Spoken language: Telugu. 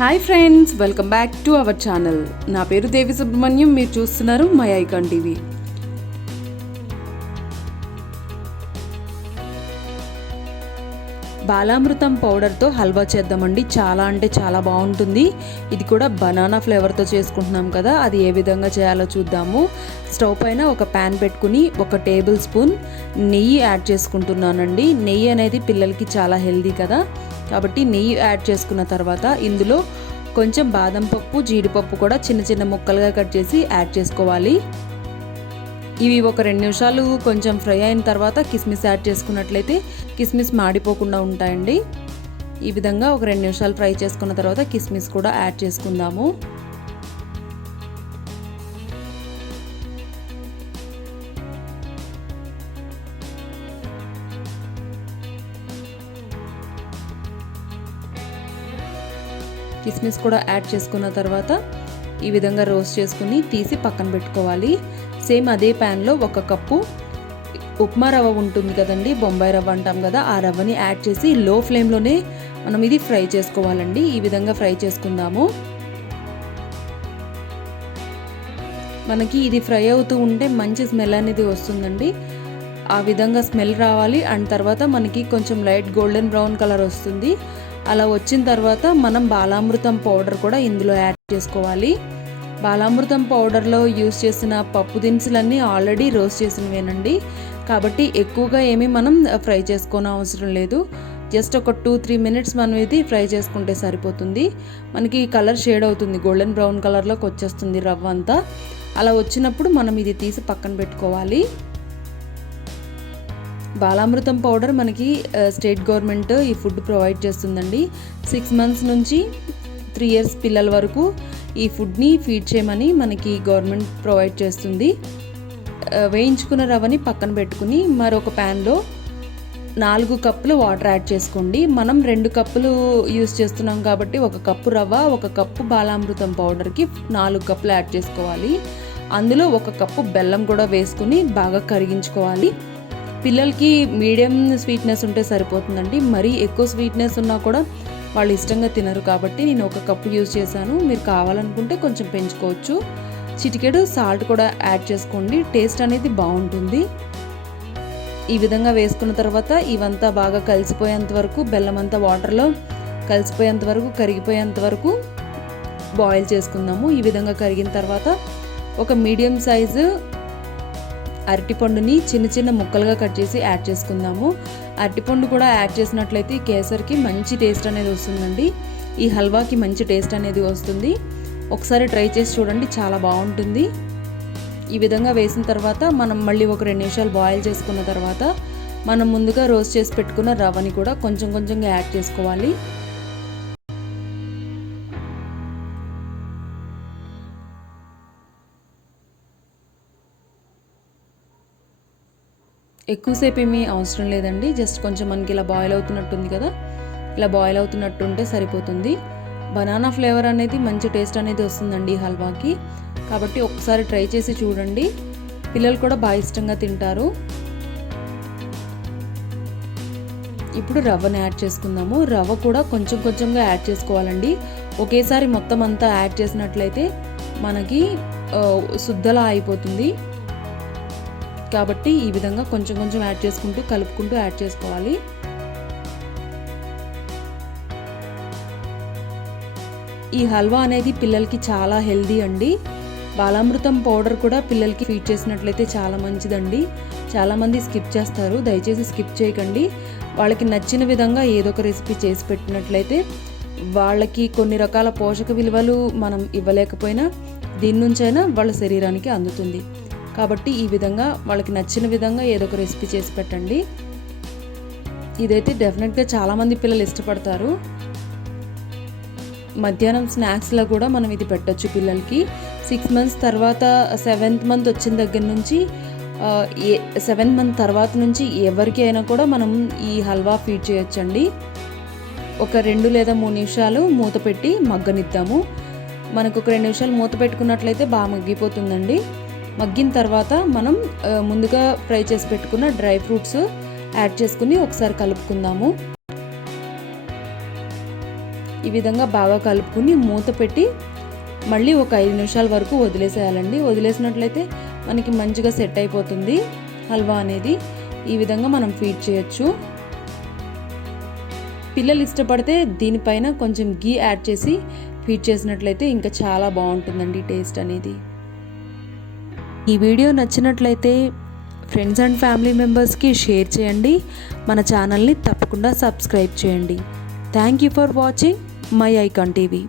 Hi friends, welcome back to our channel. నా పేరు దేవి సుబ్రహ్మణ్యం. మీరు చూస్తున్నారు మై ఐకాన్ టీవీ. బాలామృతం పౌడర్తో హల్వా చేద్దామండి. చాలా అంటే చాలా బాగుంటుంది. ఇది కూడా బనానా ఫ్లేవర్తో చేసుకుంటున్నాం కదా, అది ఏ విధంగా చేయాలో చూద్దాము. స్టవ్ పైన ఒక ప్యాన్ పెట్టుకుని 1 టేబుల్ స్పూన్ నెయ్యి యాడ్ చేసుకుంటున్నానండి. నెయ్యి అనేది పిల్లలకి చాలా హెల్దీ కదా, కాబట్టి నెయ్యి యాడ్ చేసుకున్న తర్వాత ఇందులో కొంచెం బాదం పప్పు, జీడిపప్పు కూడా చిన్న చిన్న ముక్కలుగా కట్ చేసి యాడ్ చేసుకోవాలి. ఇవి ఒక 2 నిమిషాలు కొంచెం ఫ్రై అయిన తర్వాత కిస్మిస్ యాడ్ చేసుకున్నట్లయితే కిస్మిస్ మాడిపోకుండా ఉంటాయండి. ఈ విధంగా ఒక 2 నిమిషాలు ఫ్రై చేసుకున్న తర్వాత కిస్మిస్ కూడా యాడ్ చేసుకుందాము. కిస్మిస్ కూడా యాడ్ చేసుకున్న తర్వాత ఈ విధంగా రోస్ట్ చేసుకుని తీసి పక్కన పెట్టుకోవాలి. సేమ్ అదే ప్యాన్లో 1 కప్పు ఉప్మా రవ్వ ఉంటుంది కదండి, బొంబాయి రవ్వ అంటాం కదా, ఆ రవ్వని యాడ్ చేసి లో ఫ్లేమ్లోనే మనం ఇది ఫ్రై చేసుకోవాలండి. ఈ విధంగా ఫ్రై చేసుకుందాము. మనకి ఇది ఫ్రై అవుతూ ఉంటే మంచి స్మెల్ అనేది వస్తుందండి. ఆ విధంగా స్మెల్ రావాలి. అండ్ తర్వాత మనకి కొంచెం లైట్ గోల్డెన్ బ్రౌన్ కలర్ వస్తుంది. అలా వచ్చిన తర్వాత మనం బాలామృతం పౌడర్ కూడా ఇందులో యాడ్ చేసుకోవాలి. బాలామృతం పౌడర్లో యూస్ చేసిన పప్పు దినుసులన్నీ ఆల్రెడీ రోస్ట్ చేసినవేనండి, కాబట్టి ఎక్కువగా ఏమీ మనం ఫ్రై చేసుకోని అవసరం లేదు. జస్ట్ ఒక 2-3 మినిట్స్ మనం ఇది ఫ్రై చేసుకుంటే సరిపోతుంది. మనకి కలర్ షేడ్ అవుతుంది, గోల్డెన్ బ్రౌన్ కలర్లోకి వచ్చేస్తుంది రవ్వ అంతా. అలా వచ్చినప్పుడు మనం ఇది తీసి పక్కన పెట్టుకోవాలి. బాలామృతం పౌడర్ మనకి స్టేట్ గవర్నమెంట్ ఈ ఫుడ్ ప్రొవైడ్ చేస్తుందండి. 6 మంత్స్ నుంచి 3 ఇయర్స్ పిల్లల వరకు ఈ ఫుడ్ని ఫీడ్ చేయమని మనకి గవర్నమెంట్ ప్రొవైడ్ చేస్తుంది. వేయించుకున్న రవ్వని పక్కన పెట్టుకుని మరొక ప్యాన్లో 4 కప్పులు వాటర్ యాడ్ చేసుకోండి. మనం 2 కప్పులు యూస్ చేస్తున్నాం కాబట్టి 1 కప్పు రవ్వ, 1 కప్పు బాలామృతం పౌడర్కి 4 కప్పులు యాడ్ చేసుకోవాలి. అందులో 1 కప్పు బెల్లం కూడా వేసుకుని బాగా కరిగించుకోవాలి. పిల్లలకి మీడియం స్వీట్నెస్ ఉంటే సరిపోతుందండి. మరీ ఎక్కువ స్వీట్నెస్ ఉన్నా కూడా వాళ్ళు ఇష్టంగా తినరు, కాబట్టి నేను 1 కప్పు యూజ్ చేశాను. మీరు కావాలనుకుంటే కొంచెం పెంచుకోవచ్చు. చిటికెడు సాల్ట్ కూడా యాడ్ చేసుకోండి, టేస్ట్ అనేది బాగుంటుంది. ఈ విధంగా వేసుకున్న తర్వాత ఇవంతా బాగా కలిసిపోయేంత వరకు, బెల్లం అంతా వాటర్లో కలిసిపోయేంత వరకు, కరిగిపోయేంత వరకు బాయిల్ చేసుకుందాము. ఈ విధంగా కరిగిన తర్వాత ఒక మీడియం సైజు అరటిపండుని చిన్న చిన్న ముక్కలుగా కట్ చేసి యాడ్ చేసుకుందాము. అరటిపండు కూడా యాడ్ చేసినట్లయితే కేసరికి మంచి టేస్ట్ అనేది వస్తుందండి. ఈ హల్వాకి మంచి టేస్ట్ అనేది వస్తుంది. ఒకసారి ట్రై చేసి చూడండి, చాలా బాగుంటుంది. ఈ విధంగా వేసిన తర్వాత మనం మళ్ళీ ఒక 2 నిమిషాలు బాయిల్ చేసుకున్న తర్వాత మనం ముందుగా రోస్ట్ చేసి పెట్టుకున్న రవ్వని కూడా కొంచెం కొంచెంగా యాడ్ చేసుకోవాలి. ఎక్కువసేపు ఏమీ అవసరం లేదండి, జస్ట్ కొంచెం మనకి ఇలా బాయిల్ అవుతున్నట్టుంది కదా, ఇలా బాయిల్ అవుతున్నట్టుంటే సరిపోతుంది. బనానా ఫ్లేవర్ అనేది మంచి టేస్ట్ అనేది వస్తుందండి ఈ హల్వాకి, కాబట్టి ఒకసారి ట్రై చేసి చూడండి. పిల్లలు కూడా బాగా ఇష్టంగా తింటారు. ఇప్పుడు రవ్వని యాడ్ చేసుకుందాము. రవ్వ కూడా కొంచెం కొంచెంగా యాడ్ చేసుకోవాలండి. ఒకేసారి మొత్తం అంతా యాడ్ చేసినట్లయితే మనకి శుద్ధలా అయిపోతుంది. కాబట్టి ఈ విధంగా కొంచెం కొంచెం యాడ్ చేసుకుంటూ కలుపుకుంటూ యాడ్ చేసుకోవాలి. ఈ హల్వా అనేది పిల్లలకి చాలా హెల్దీ అండి. బాలామృతం పౌడర్ కూడా పిల్లలకి ఫీడ్ చేసినట్లయితే చాలా మంచిదండి. చాలామంది స్కిప్ చేస్తారు, దయచేసి స్కిప్ చేయకండి. వాళ్ళకి నచ్చిన విధంగా ఏదో ఒక రెసిపీ చేసి పెట్టినట్లయితే వాళ్ళకి కొన్ని రకాల పోషక విలువలు మనం ఇవ్వలేకపోయినా దీని నుంచైనా వాళ్ళ శరీరానికి అందుతుంది. కాబట్టి ఈ విధంగా వాళ్ళకి నచ్చిన విధంగా ఏదో ఒక రెసిపీ చేసి పెట్టండి. ఇదైతే డెఫినెట్గా చాలామంది పిల్లలు ఇష్టపడతారు. మధ్యాహ్నం స్నాక్స్లో కూడా మనం ఇది పెట్టొచ్చు పిల్లలకి. 6 మంత్స్ తర్వాత 7th మంత్ వచ్చిన దగ్గర నుంచి 7 మంత్ తర్వాత నుంచి ఎవరికి అయినా కూడా మనం ఈ హల్వా ఫీడ్ చేయొచ్చండి. ఒక 2 లేదా 3 నిమిషాలు మూత పెట్టి మగ్గనిద్దాము. మనకు ఒక 2 నిమిషాలు మూత పెట్టుకున్నట్లయితే బాగా మగ్గిపోతుందండి. మగ్గిన తర్వాత మనం ముందుగా ఫ్రై చేసి పెట్టుకున్న డ్రై ఫ్రూట్స్ యాడ్ చేసుకుని ఒకసారి కలుపుకుందాము. ఈ విధంగా బాగా కలుపుకుని మూత పెట్టి మళ్ళీ ఒక 5 నిమిషాల వరకు వదిలేసేయాలండి. వదిలేసినట్లయితే మనకి మంచిగా సెట్ అయిపోతుంది హల్వా అనేది. ఈ విధంగా మనం ఫీడ్ చేయొచ్చు. పిల్లలు ఇష్టపడితే దీనిపైన కొంచెం గీ యాడ్ చేసి ఫీడ్ చేసినట్లయితే ఇంకా చాలా బాగుంటుందండి టేస్ట్ అనేది. ఈ వీడియో నచ్చినట్లయితే ఫ్రెండ్స్ అండ్ ఫ్యామిలీ మెంబర్స్కి షేర్ చేయండి. మన ఛానల్ని తప్పకుండా సబ్స్క్రైబ్ చేయండి. Thank you for watching my icon TV.